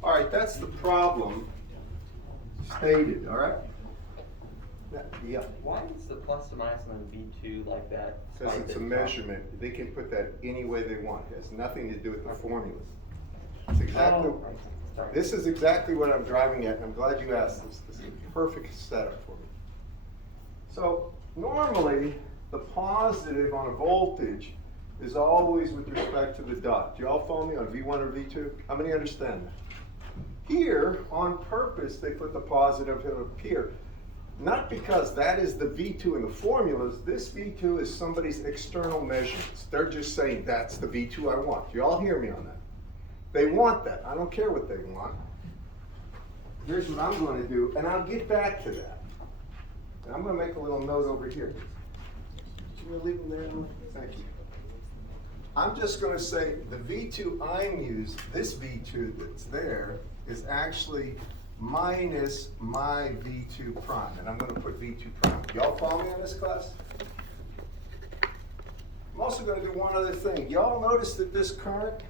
All right, that's the problem stated, all right? Yeah. Why is the plus or minus on the V2 like that? Because it's a measurement. They can put that any way they want. It has nothing to do with the formulas. It's exactly, this is exactly what I'm driving at, and I'm glad you asked this. This is a perfect setup for me. So normally, the positive on a voltage is always with respect to the dot. Do you all follow me on V1 or V2? How many understand that? Here, on purpose, they put the positive up here. Not because that is the V2 in the formulas. This V2 is somebody's external measurements. They're just saying that's the V2 I want. You all hear me on that? They want that. I don't care what they want. Here's what I'm going to do, and I'll get back to that. And I'm going to make a little note over here. Can you leave them there? Thank you. I'm just going to say the V2 I'm using, this V2 that's there, is actually minus my V2 prime, and I'm going to put V2 prime. Y'all follow me on this, class? I'm also going to do one other thing. Y'all notice that this current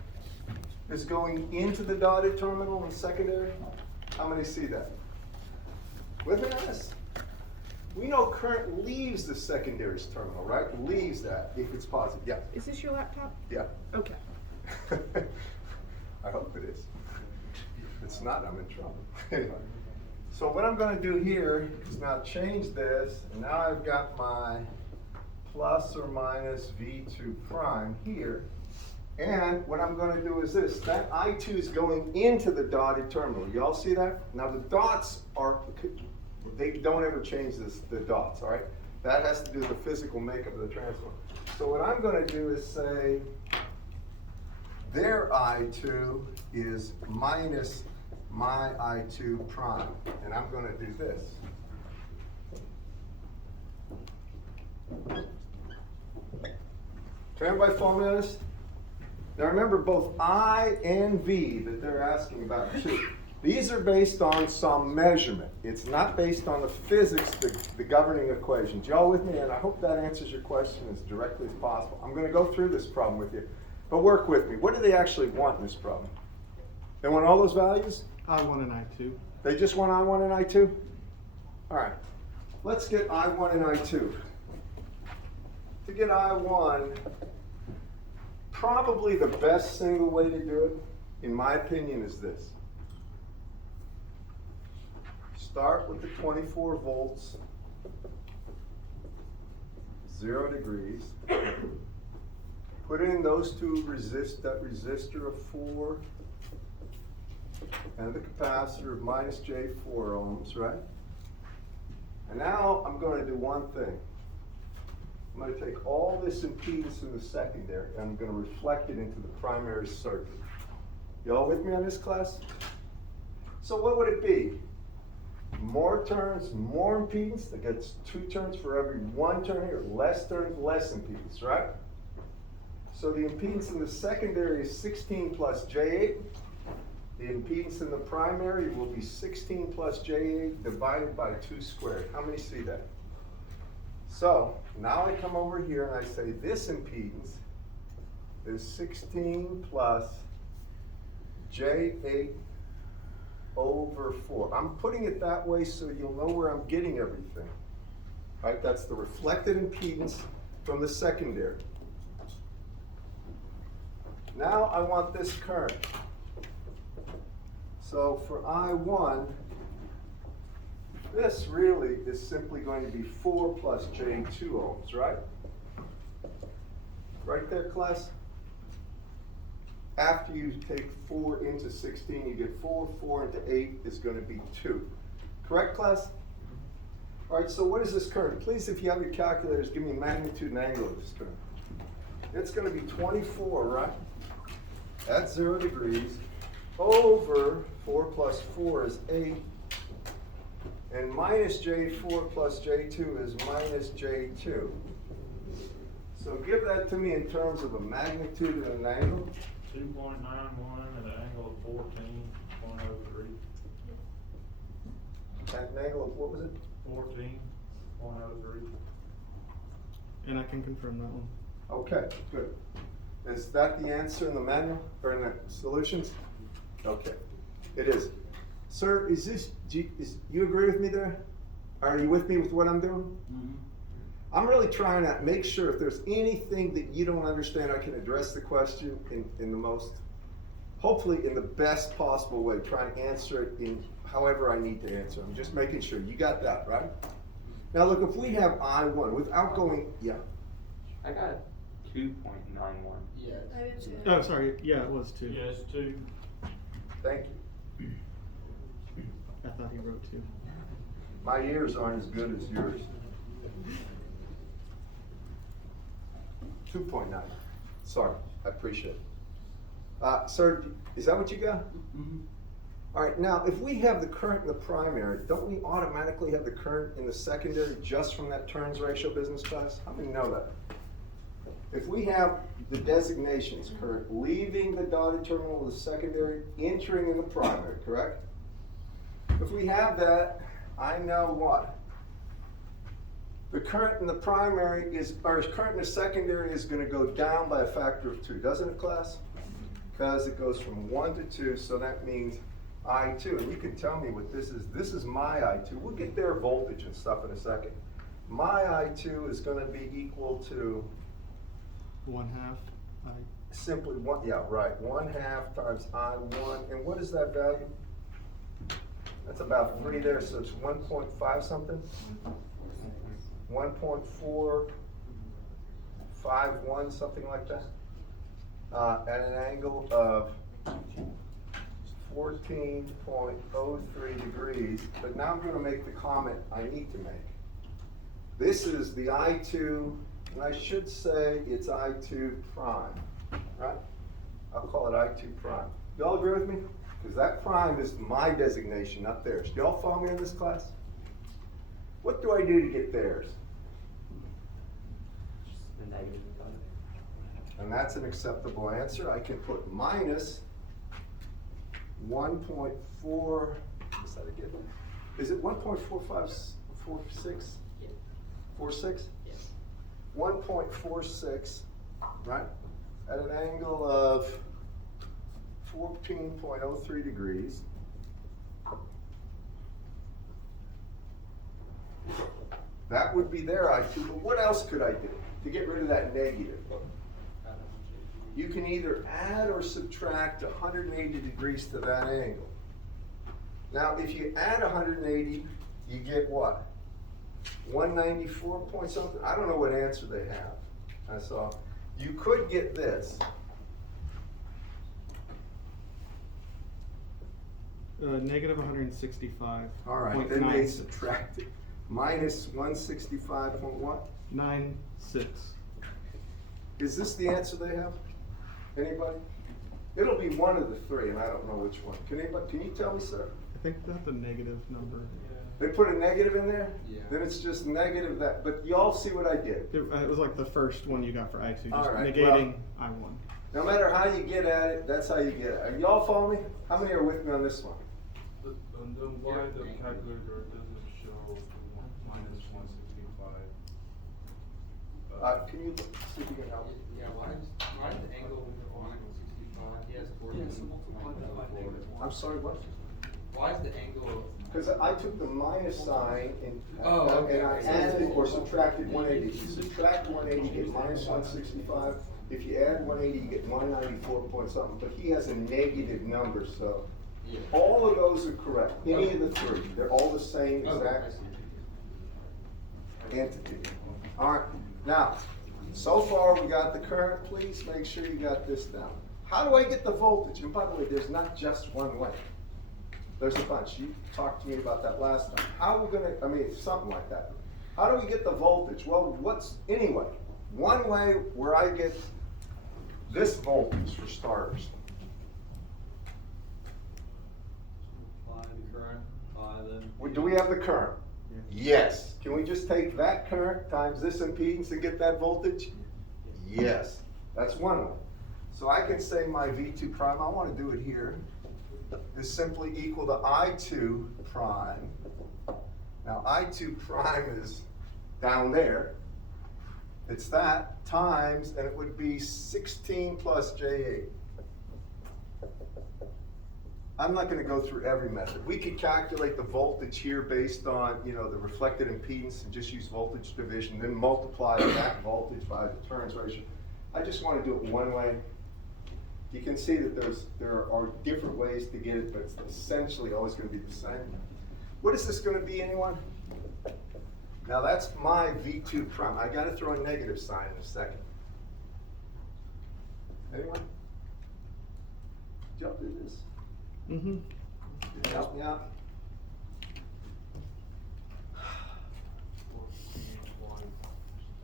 is going into the dotted terminal in secondary? How many see that? With me on this? We know current leaves the secondary terminal, right? Leaves that if it's positive. Yeah. Is this your laptop? Yeah. Okay. I hope it is. If it's not, I'm in trouble. Anyway, so what I'm going to do here is now change this, and now I've got my plus or minus V2 prime here. And what I'm going to do is this. That I2 is going into the dotted terminal. Y'all see that? Now the dots are, they don't ever change this, the dots, all right? That has to do with the physical makeup of the transformer. So what I'm going to do is say their I2 is minus my I2 prime. And I'm going to do this. Can everybody follow me on this? Now remember, both I and V that they're asking about too. These are based on some measurement. It's not based on the physics, the governing equations. Y'all with me? And I hope that answers your question as directly as possible. I'm going to go through this problem with you, but work with me. What do they actually want in this problem? They want all those values? I1 and I2. They just want I1 and I2? All right. Let's get I1 and I2. To get I1, probably the best single way to do it, in my opinion, is this. Start with the 24 volts, 0 degrees. Put in those two that resistor of 4 and the capacitor of minus J 4 ohms, right? And now I'm going to do one thing. I'm going to take all this impedance in the secondary and I'm going to reflect it into the primary circuit. Y'all with me on this, class? So what would it be? More turns, more impedance. That gets 2 turns for every 1 turn here. Less turns, less impedance, right? So the impedance in the secondary is 16 plus J8. The impedance in the primary will be 16 plus J8 divided by 2 squared. How many see that? So now I come over here and I say this impedance is 16 plus J8 over 4. I'm putting it that way so you'll know where I'm getting everything. Right, that's the reflected impedance from the secondary. Now I want this current. So for I1, this really is simply going to be 4 plus J2 ohms, right? Right there, class? After you take 4 into 16, you get 4. 4 into 8 is going to be 2. Correct, class? All right, so what is this current? Please, if you have your calculators, give me magnitude and angle of this current. It's going to be 24, right? At 0 degrees, over 4 plus 4 is 8. And minus J4 plus J2 is minus J2. So give that to me in terms of a magnitude and an angle. 2.91 at an angle of 14.03. At an angle of, what was it? 14.03. And I can confirm that one. Okay, good. Is that the answer in the manual, or in the solutions? Okay, it is. Sir, is this, you agree with me there? Are you with me with what I'm doing? Mm-hmm. I'm really trying to make sure if there's anything that you don't understand, I can address the question in the most, hopefully in the best possible way, trying to answer it in however I need to answer. I'm just making sure. You got that, right? Now look, if we have I1 without going, yeah. I got 2.91. Yes. Oh, sorry. Yeah, it was 2. Yes, 2. Thank you. I thought he wrote 2. My ears aren't as good as yours. 2.9. Sorry, I appreciate it. Sir, is that what you got? Mm-hmm. All right, now if we have the current in the primary, don't we automatically have the current in the secondary just from that turns ratio business class? How many know that? If we have the designations, current leaving the dotted terminal of the secondary, entering in the primary, correct? If we have that, I know what? The current in the primary is, or current in the secondary is going to go down by a factor of 2, doesn't it, class? Because it goes from 1 to 2, so that means I2. And you can tell me what this is. This is my I2. We'll get their voltage and stuff in a second. My I2 is going to be equal to 1/2. simply 1, yeah, right, 1/2 times I1. And what is that value? That's about 3 there, so it's 1.5 something? 1.451, something like that, at an angle of 14.03 degrees. But now I'm going to make the comment I need to make. This is the I2, and I should say it's I2 prime, right? I'll call it I2 prime. Y'all agree with me? Because that prime is my designation, not theirs. Do y'all follow me in this class? What do I do to get theirs? Just the negative of it. And that's an acceptable answer. I can put minus 1.4, what's that again? Is it 1.4546? 46? Yes. 1.46, right? At an angle of 14.03 degrees. That would be their I2, but what else could I do to get rid of that negative? You can either add or subtract 180 degrees to that angle. Now, if you add 180, you get what? 194 point something? I don't know what answer they have. I saw. You could get this. Negative 165. All right, then they subtract it. Minus 165 point what? 96. Is this the answer they have? Anybody? It'll be one of the three, and I don't know which one. Can anybody? Can you tell me, sir? I think that's a negative number. They put a negative in there? Yeah. Then it's just negative that, but you all see what I did. It was like the first one you got for I2, just All right, negating I1. No matter how you get at it, that's how you get it. Are y'all follow me? How many are with me on this one? And then why the calculator doesn't show minus 165? Can you look, see if you can help? Yeah, why is the angle on 65? He has 40. I'm sorry, what? Why is the angle? Because I took the minus sign and, Oh, okay. and I added or subtracted 180. If you subtract 180, you get minus 165. If you add 180, you get 194 point something. But he has a negative number, so Yeah. all of those are correct. Any of the three, they're all the same Oh, exact I see. entity. All right, now, so far we got the current. Please make sure you got this down. How do I get the voltage? And by the way, there's not just one way. There's a bunch. You talked to me about that last time. How are we gonna, I mean, something like that. How do we get the voltage? Well, anyway, one way where I get this voltage for starters. Apply the current, apply the. Do we have the current? Yes. Can we just take that current times this impedance and get that voltage? Yes. That's one way. So I can say my V2 prime, I want to do it here, is simply equal to I2 prime. Now I2 prime is down there. It's that times, and it would be 16 plus J8. I'm not going to go through every method. We could calculate the voltage here based on, the reflected impedance and just use voltage division, then multiply that voltage by the turns ratio. I just want to do it one way. You can see that there are different ways to get it, but it's essentially always going to be the same. What is this going to be, anyone? Now that's my V2 prime. I got to throw a negative sign in a second. Anyone? Did y'all do this? Mm-hmm. Did you help me out?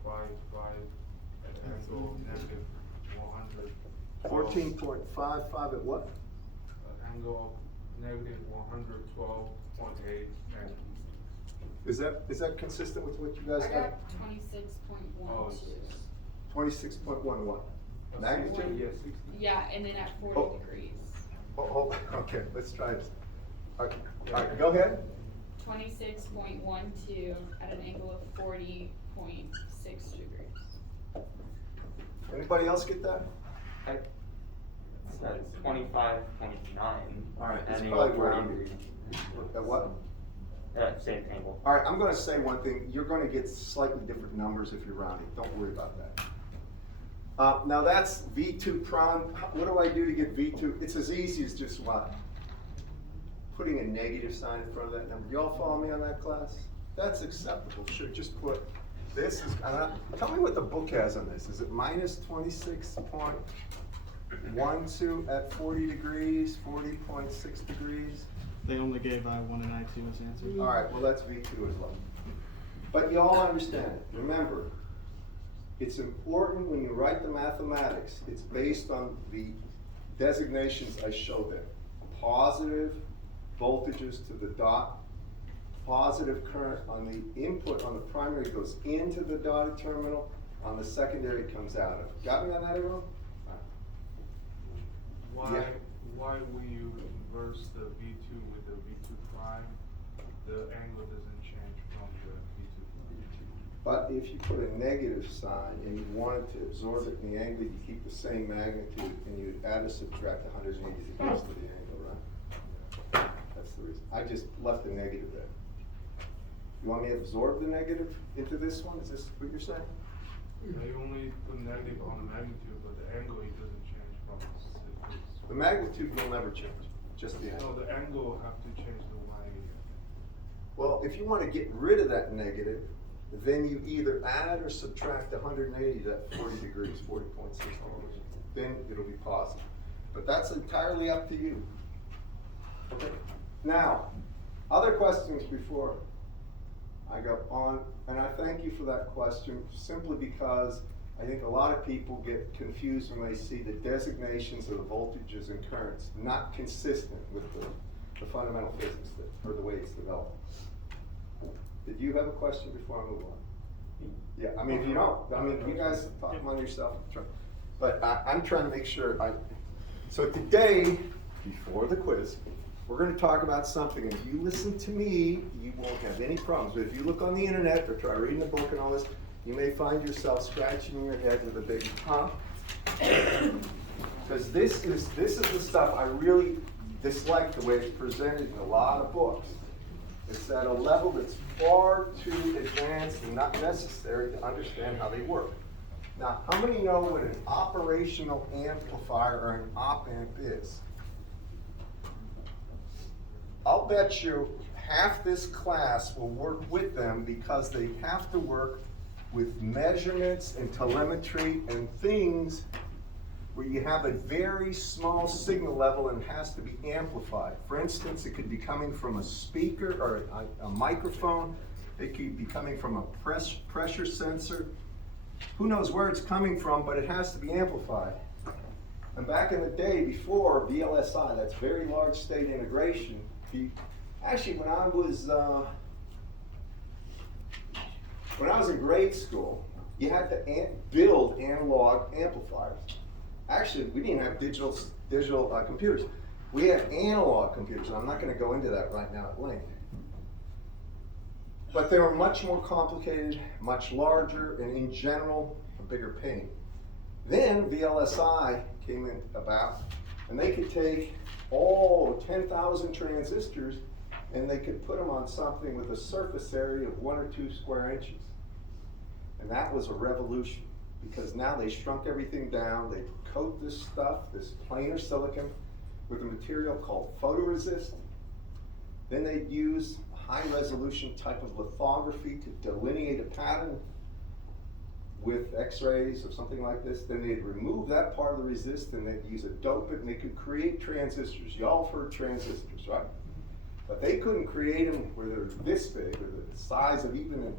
14.55 at angle negative 100. 14.55 at what? Angle negative 112.8. Is that consistent with what you guys I got? got 26.12. 26.1 what? Magnitude? Yes, 60. Yeah, and then at 40 Oh. degrees. Oh, okay, let's try this. All right, go ahead. 26.12 at an angle of 40.6 degrees. Anybody else get that? It's at 25.9. All right, it's and probably 40 round. degrees. At what? Same angle. All right, I'm gonna say one thing. You're gonna get slightly different numbers if you're rounding. Don't worry about that. Now that's V2 prime. What do I do to get V2? It's as easy as just what? Putting a negative sign in front of that number. Y'all follow me on that, class? That's acceptable. Sure, just put, this is, tell me what the book has on this. Is it minus 26.12 at 40 degrees, 40.6 degrees? They only gave I1 and I2 as answers. All right, well, that's V2 as well. But you all understand it. Remember, it's important when you write the mathematics, it's based on the designations I showed them. Positive voltages to the dot, positive current on the input on the primary goes into the dotted terminal, on the secondary comes out of. Got me on that, everyone? Why, Yeah. why when you inverse the V2 with the V2 prime, the angle doesn't change from the V2 prime? But if you put a negative sign and you wanted to absorb it in the angle, you keep the same magnitude and you add or subtract 180 degrees to the angle, right? That's the reason. I just left the negative there. You want me to absorb the negative into this one? Is this what you're saying? They only put negative on the magnitude, but the angle it doesn't change from this. The magnitude will never change, just the No, angle. the angle have to change the Y. Well, if you want to get rid of that negative, then you either add or subtract 180 to that 40 degrees, 40.6 degrees. Then it'll be positive. But that's entirely up to you. Okay. Now, other questions before I go on, and I thank you for that question simply because I think a lot of people get confused when they see the designations of the voltages and currents not consistent with the fundamental physics or the way it's developed. Did you have a question before I move on? Yeah, I mean, if you don't, I mean, you guys talk among yourself, but I'm trying to make sure so today, before the quiz, we're gonna talk about something, and if you listen to me, you won't have any problems, but if you look on the internet or try reading the book and all this, you may find yourself scratching your head with a big huh? Because this is the stuff I really dislike the way it's presented in a lot of books. It's at a level that's far too advanced and not necessary to understand how they work. Now, how many know what an operational amplifier or an op-amp is? I'll bet you half this class will work with them because they have to work with measurements and telemetry and things where you have a very small signal level and it has to be amplified. For instance, it could be coming from a speaker or a microphone. It could be coming from a pressure sensor. Who knows where it's coming from, but it has to be amplified. And back in the day, before VLSI, that's very large state integration, actually when I was in grade school, you had to build analog amplifiers. Actually, we didn't have digital computers. We had analog computers, and I'm not going to go into that right now at length. But they were much more complicated, much larger, and in general, a bigger pain. Then VLSI came in about, and they could take all 10,000 transistors, and they could put them on something with a surface area of 1 or 2 square inches. And that was a revolution, because now they shrunk everything down, they coat this stuff, this planar silicon, with a material called photoresist. Then they'd use a high resolution type of lithography to delineate a pattern with x-rays or something like this. Then they'd remove that part of the resist and they'd use a dopant and they could create transistors. Y'all have heard transistors, right? But they couldn't create them where they're this big or the size of even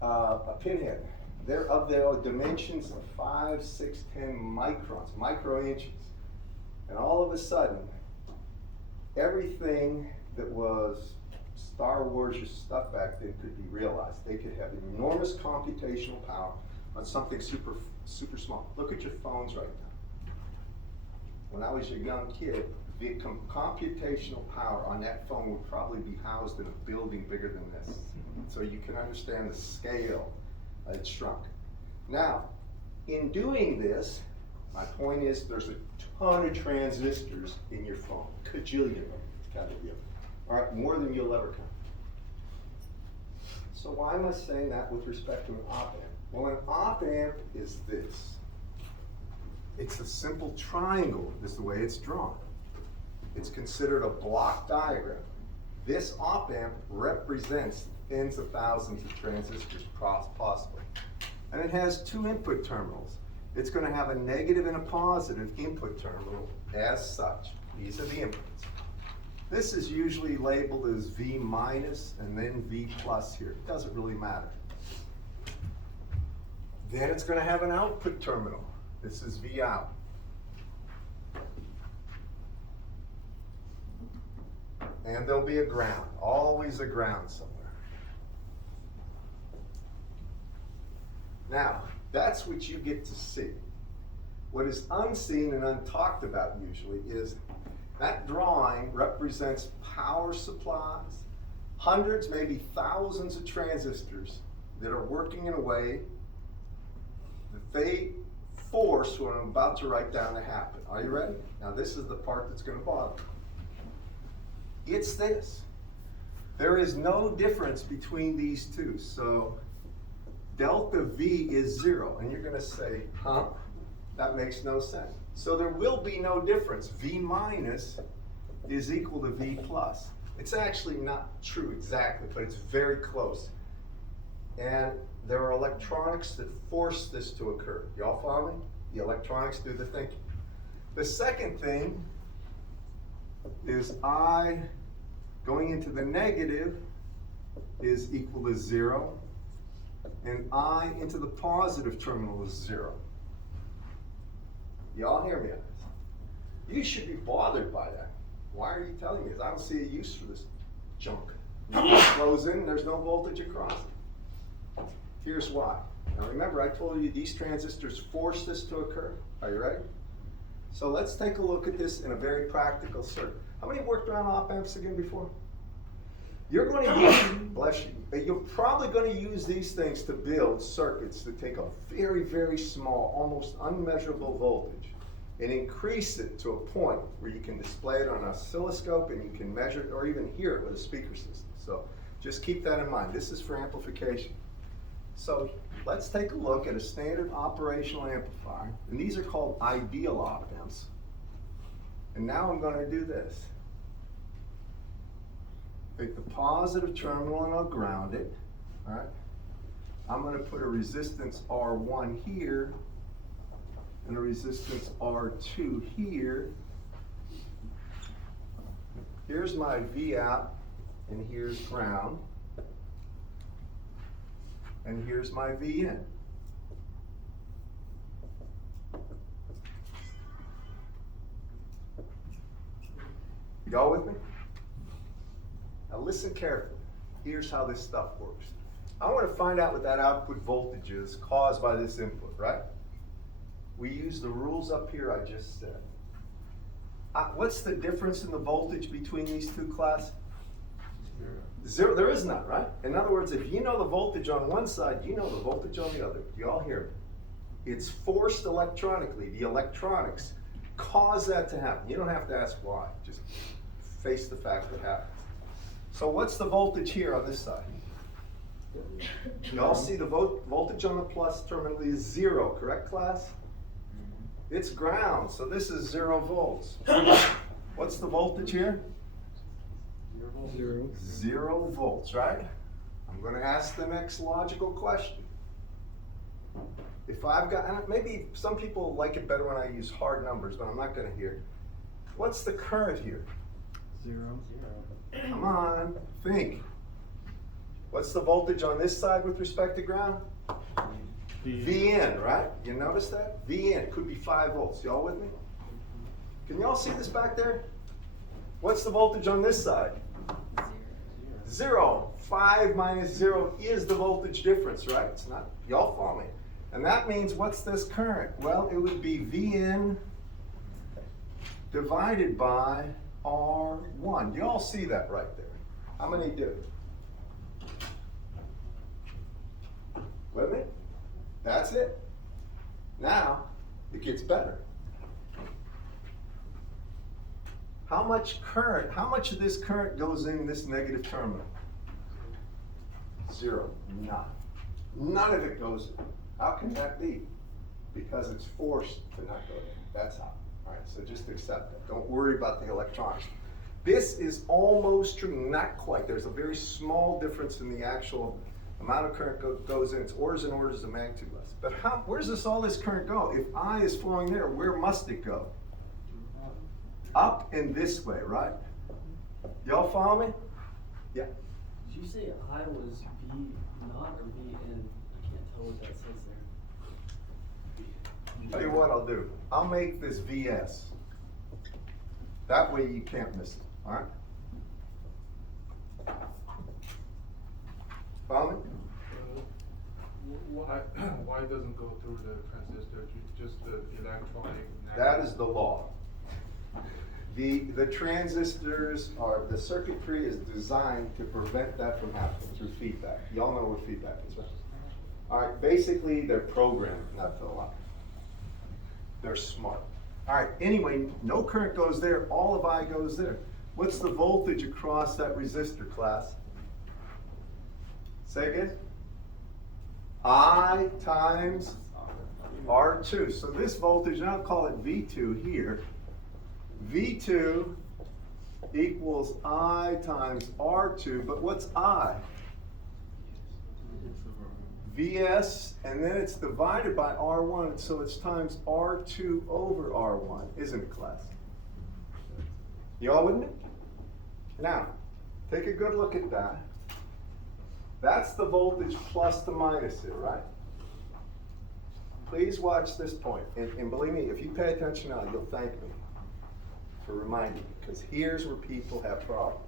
a pinhead. They're of their dimensions of 5, 6, 10 microns, micro inches. And all of a sudden, everything that was Star Wars stuff back then could be realized. They could have enormous computational power on something super small. Look at your phones right now. When I was a young kid, the computational power on that phone would probably be housed in a building bigger than this. So you can understand the scale. It's shrunk. Now, in doing this, my point is there's a ton of transistors in your phone. Cajillion of them, kind of deal. All right, more than you'll ever count. So why am I saying that with respect to an op-amp? Well, an op-amp is this. It's a simple triangle, is the way it's drawn. It's considered a block diagram. This op-amp represents tens of thousands of transistors possibly. And it has 2 input terminals. It's going to have a negative and a positive input terminal as such. These are the inputs. This is usually labeled as V minus and then V plus here. It doesn't really matter. Then it's going to have an output terminal. This is V out. And there'll be a ground, always a ground somewhere. Now, that's what you get to see. What is unseen and untalked about usually is that drawing represents power supplies, hundreds, maybe thousands of transistors that are working in a way that they force what I'm about to write down to happen. Are you ready? Now this is the part that's going to bother you. It's this. There is no difference between these two. So delta V is 0. And you're going to say, huh? That makes no sense. So there will be no difference. V minus is equal to V plus. It's actually not true exactly, but it's very close. And there are electronics that force this to occur. Y'all follow me? The electronics do the thinking. The second thing is I going into the negative is equal to 0, and I into the positive terminal is 0. Y'all hear me on this? You should be bothered by that. Why are you telling me this? I don't see a use for this junk. flows in, there's no voltage across it. Here's why. Now remember, I told you these transistors force this to occur. Are you ready? So let's take a look at this in a very practical circuit. How many worked around op amps again before? You're going to use, bless you, but you're probably going to use these things to build circuits that take a very, very small, almost unmeasurable voltage and increase it to a point where you can display it on an oscilloscope and you can measure it or even hear it with a speaker system. So just keep that in mind. This is for amplification. So let's take a look at a standard operational amplifier, and these are called ideal op amps. And now I'm going to do this. Take the positive terminal and I'll ground it. All right. I'm going to put a resistance R1 here and a resistance R2 here. Here's my V out and here's ground. And here's my V in. Y'all with me? Now listen carefully. Here's how this stuff works. I want to find out what that output voltage is caused by this input, right? We use the rules up here I just said. What's the difference in the voltage between these two classes? Zero. There is none, right? In other words, if you know the voltage on one side, you know the voltage on the other. You all hear me? It's forced electronically. The electronics cause that to happen. You don't have to ask why. Just face the fact that happens. So what's the voltage here on this side? You all see the voltage on the plus terminal is 0, correct, class? It's ground, so this is 0 volts. What's the voltage here? 0. 0 volts, right? I'm going to ask the next logical question. If I've got, and maybe some people like it better when I use hard numbers, but I'm not going to hear. What's the current here? 0. Come on, think. What's the voltage on this side with respect to ground? V in, right? You notice that? V in, could be 5 volts. Y'all with me? Can y'all see this back there? What's the voltage on this side? 0. 5 minus 0 is the voltage difference, right? It's not, y'all follow me. And that means what's this current? Well, it would be V in divided by R1. You all see that right there. How many do? With me? That's it. Now, it gets better. How much current, how much of this current goes in this negative terminal? 0. None. None of it goes in. How can that be? Because it's forced to not go in. That's how. All right, so just accept that. Don't worry about the electronics. This is almost true, not quite. There's a very small difference in the actual amount of current goes in. It's orders and orders of magnitude less. But where's all this current go? If I is flowing there, where must it go? Up and this way, right? Y'all follow me? Yeah. Did you say I was V not or V in? I can't tell what that says there. Tell you what I'll do. I'll make this VS. That way you can't miss it, all right? Follow me? Why it doesn't go through the transistor, just the electronic? That is the law. The transistors the circuitry is designed to prevent that from happening through feedback. Y'all know what feedback is, right? All right, basically they're programmed not to allow. They're smart. All right, anyway, no current goes there, all of I goes there. What's the voltage across that resistor, class? Say again? I times R2. So this voltage, and I'll call it V2 here. V2 equals I times R2, but what's I? Vs, and then it's divided by R1, so it's times R2 over R1, isn't it, class? You all with me? Now, take a good look at that. That's the voltage plus to minus it, right? Please watch this point, and believe me, if you pay attention now, you'll thank me for reminding you, because here's where people have problems.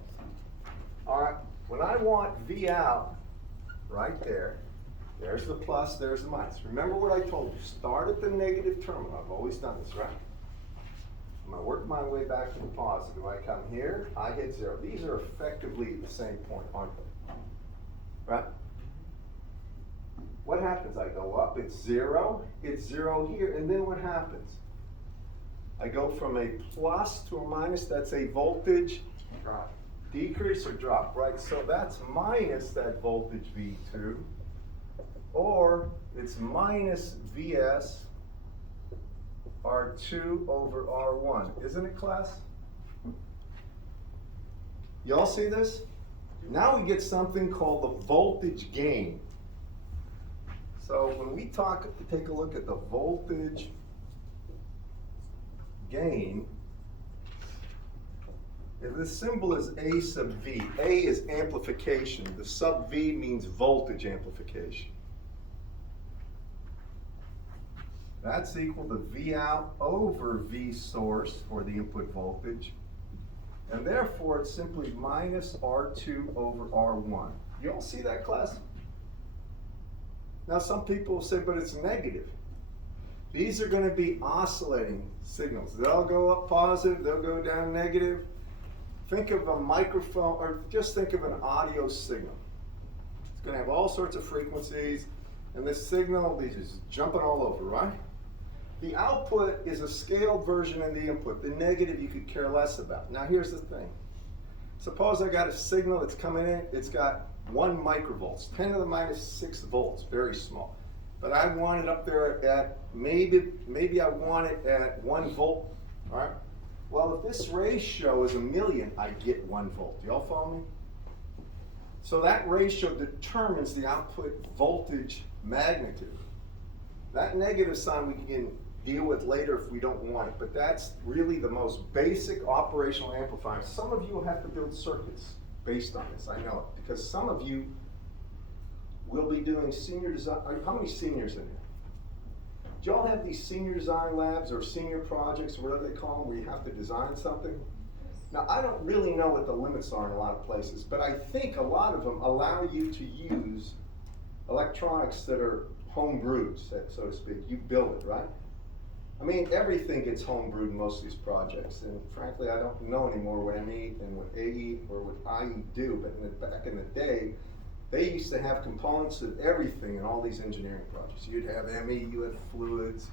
All right, When I want V out, right there, there's the plus, there's the minus. Remember what I told you, start at the negative terminal. I've always done this, right? I'm gonna work my way back to the positive. I come here, I hit 0. These are effectively the same point, aren't they? Right? What happens? I go up, it's 0 here, and then what happens? I go from a plus to a minus, that's a voltage Drop. decrease or drop, right? So that's minus that voltage V2, or it's minus Vs R2 over R1. Isn't it, class? Y'all see this? Now we get something called the voltage gain. So when we take a look at the voltage gain, if the symbol is A sub V, A is amplification, the sub V means voltage amplification. That's equal to V out over V source, or the input voltage, and therefore it's simply minus R2 over R1. You all see that, class? Now some people will say, but it's negative. These are going to be oscillating signals. They'll go up positive, they'll go down negative. Think of a microphone, or just think of an audio signal. It's going to have all sorts of frequencies, and this signal is jumping all over, right? The output is a scaled version of the input. The negative you could care less about. Now here's the thing. Suppose I got a signal that's coming in, it's got 1 microvolts, 10 to the minus 6 volts, very small. But I want it up there at, maybe I want it at 1 volt, all right? Well, if this ratio is 1,000,000, I get 1 volt. Do y'all follow me? So that ratio determines the output voltage magnitude. That negative sign we can deal with later if we don't want it, but that's really the most basic operational amplifier. Some of you will have to build circuits based on this, I know it, because some of you will be doing senior design. How many seniors in here? Do y'all have these senior design labs or senior projects, or whatever they call them, where you have to design something? Now, I don't really know what the limits are in a lot of places, but I think a lot of them allow you to use electronics that are home-brewed, so to speak. You build it, right? I mean, everything gets home-brewed in most of these projects, and frankly, I don't know anymore what ME and what AE or what IE do, but back in the day, they used to have components of everything in all these engineering projects. You'd have ME, you had fluids,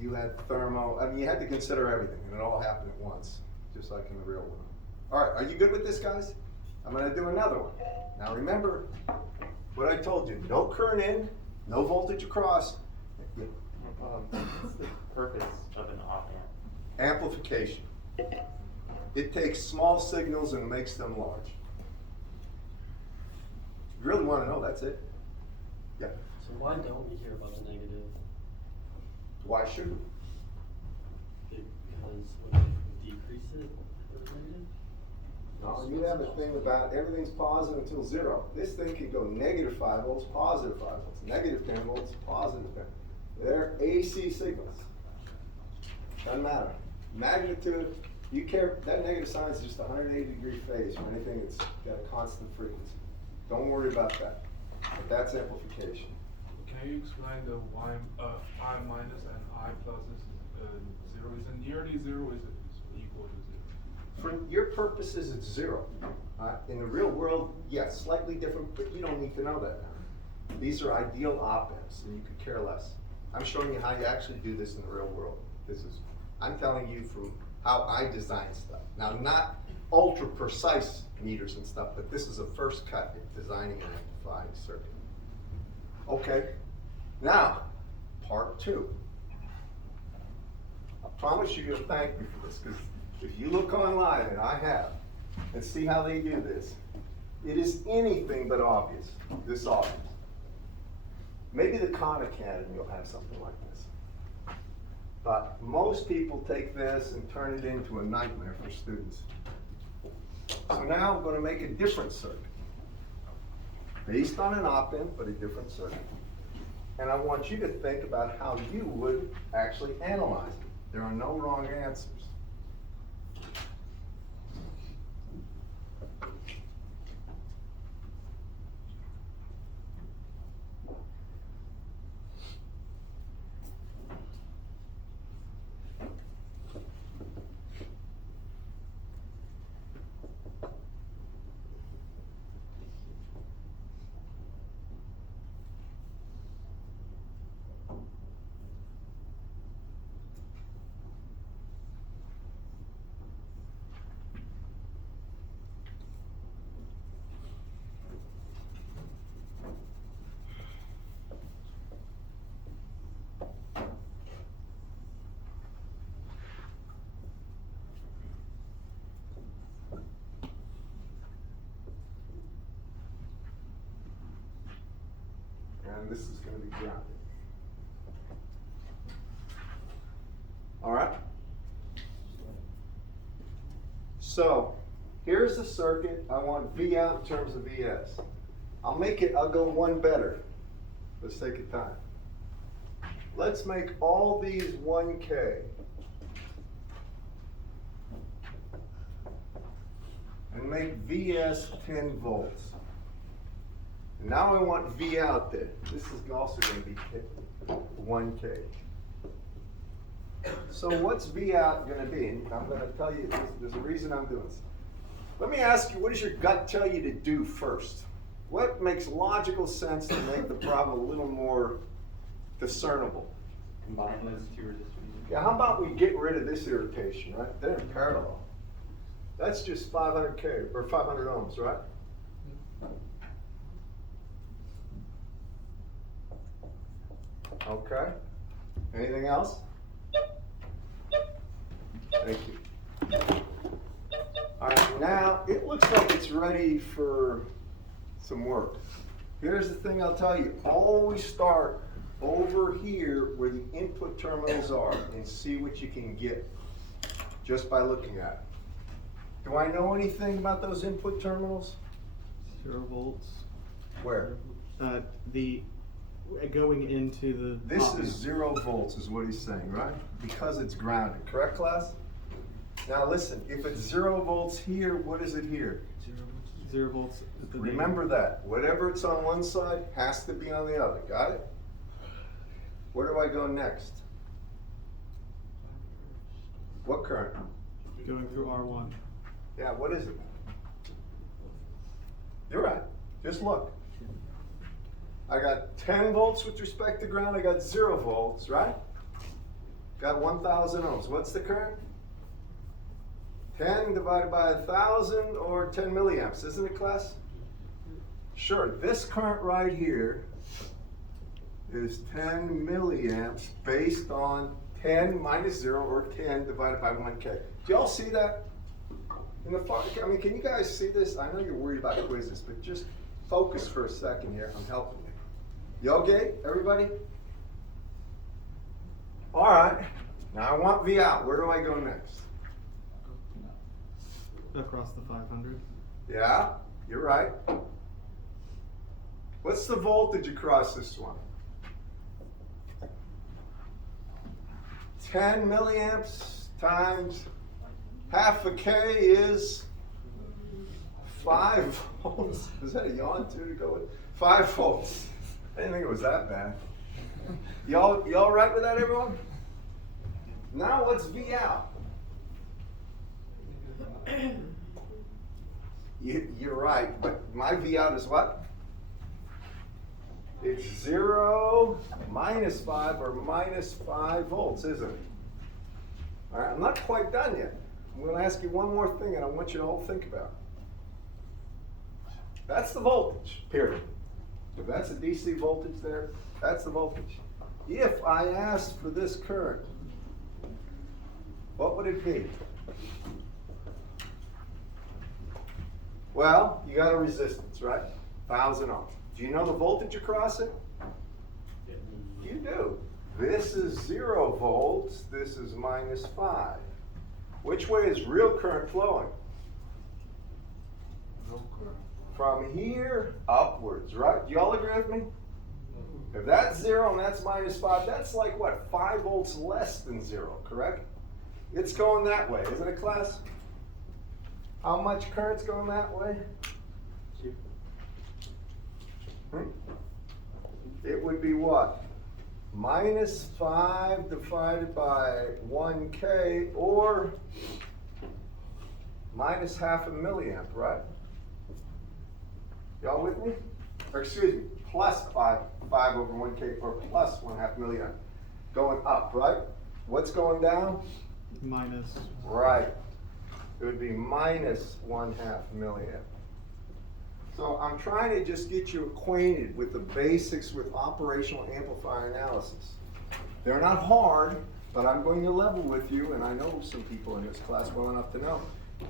you had thermo. I mean, you had to consider everything, and it all happened at once, just like in the real world. All right, are you good with this, guys? I'm gonna do another one. Now remember what I told you, no current in, no voltage across. What's the purpose of an op-amp? Amplification. It takes small signals and makes them large. If you really want to know, that's it. Yeah. So why don't we hear about the negative? Why should we? Because would it decrease it if it was negative? No, you have a thing about everything's positive until 0. This thing can go negative 5 volts, positive 5 volts, negative 10 volts, positive 10. They're AC signals. Doesn't matter. Magnitude, you care, that negative sign is just a 180-degree phase for anything that's got a constant frequency. Don't worry about that. But that's amplification. Can you explain the why I minus and I plus is 0? Is it nearly 0? Is it equal to 0? For your purposes, it's 0. In the real world, yes, slightly different, but you don't need to know that now. These are ideal op-amps, and you could care less. I'm showing you how you actually do this in the real world. I'm telling you from how I design stuff. Now, not ultra precise meters and stuff, but this is a first cut at designing an amplifying circuit. Okay, now, part 2. I promise you you'll thank me for this, because if you look online, and I have, and see how they do this, it is anything but obvious, this obvious. Maybe the Khan Academy will have something like this. But most people take this and turn it into a nightmare for students. So now I'm going to make a different circuit. Based on an op-amp, but a different circuit. And I want you to think about how you would actually analyze it. There are no wrong answers. and this is gonna be grounded. All right? So, here's the circuit. I want V out in terms of VS. I'll go one better for the sake of time. Let's make all these 1K. And make VS 10 volts. And now I want V out there. This is also going to be 1K. So what's V out going to be? And I'm going to tell you, there's a reason I'm doing this. Let me ask you, what does your gut tell you to do first? What makes logical sense to make the problem a little more discernible? Combine those two resistors. Yeah, how about we get rid of this irritation, right? They're in parallel. That's just 500K, or 500 ohms, right? Okay. Anything else? Thank you. All right, now it looks like it's ready for some work. Here's the thing I'll tell you. Always start over here where the input terminals are and see what you can get just by looking at it. Do I know anything about those input terminals? 0 volts. Where? The going into the. This is 0 volts is what he's saying, right? Because it's grounded, correct, class? Now listen, if it's 0 volts here, what is it here? 0 volts. At the Remember that. Whatever it's on one side has to be on the other. Got it? Where do I go next? What current? Going through R1. Yeah, what is it? You're right. Just look. I got 10 volts with respect to ground. I got 0 volts, right? Got 1,000 ohms. What's the current? 10 divided by 1,000 or 10 milliamps, isn't it, class? Sure, this current right here is 10 milliamps based on 10 minus 0 or 10 divided by 1K. Do y'all see that? In the I mean, can you guys see this? I know you're worried about quizzes, but just focus for a second here. I'm helping you. You okay, everybody? All right. Now I want V out. Where do I go next? Across the 500. Yeah, you're right. What's the voltage across this one? 10 milliamps times half a K is 5 volts. Is that a yawn too to go with? 5 volts. I didn't think it was that bad. Y'all right with that, everyone? Now what's V out? You're right, but my V out is what? It's 0 minus 5 or minus 5 volts, isn't it? All right, I'm not quite done yet. I'm going to ask you one more thing and I want you to all think about. That's the voltage, period. If that's a DC voltage there, that's the voltage. If I asked for this current, what would it be? Well, you got a resistance, right? 1,000 ohms. Do you know the voltage across it? You do. This is 0 volts. This is minus 5. Which way is real current flowing? No current. From here upwards, right? Do y'all agree with me? If that's 0 and that's minus 5, that's like what? 5 volts less than 0, correct? It's going that way, isn't it, class? How much current's going that way? It would be what? Minus 5 divided by 1K or minus half a milliamp, right? Y'all with me? Or excuse me, plus 5 over 1K or plus 1/2 milliamp. Going up, right? What's going down? Minus. Right. It would be minus 1/2 milliamp. So I'm trying to just get you acquainted with the basics with operational amplifier analysis. They're not hard, but I'm going to level with you, and I know some people in this class well enough to know.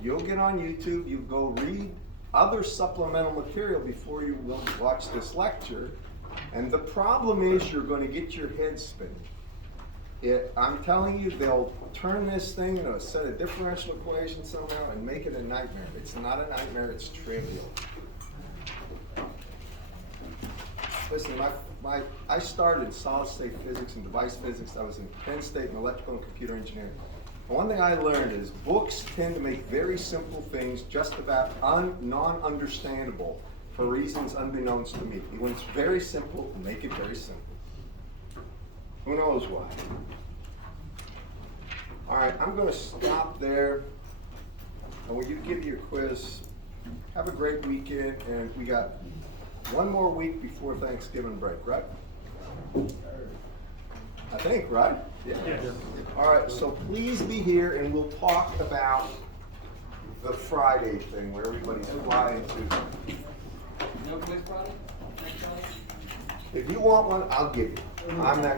You'll get on YouTube, you go read other supplemental material before you will watch this lecture, And the problem is you're gonna get your head spinning. I'm telling you, they'll turn this thing into a set of differential equations somehow and make it a nightmare. It's not a nightmare, it's trivial. Listen, I started solid state physics and device physics. I was in Penn State in electrical and computer engineering. And one thing I learned is books tend to make very simple things just about non-understandable for reasons unbeknownst to me. When it's very simple, make it very simple. Who knows why? All right, I'm going to stop there. And when you give your quiz, have a great weekend, and we got one more week before Thanksgiving break, right? I think, right? Yeah. All right, so please be here, and we'll talk about the Friday thing where everybody's flying to. No quiz Friday? Next Friday? If you want one, I'll give you. I'm not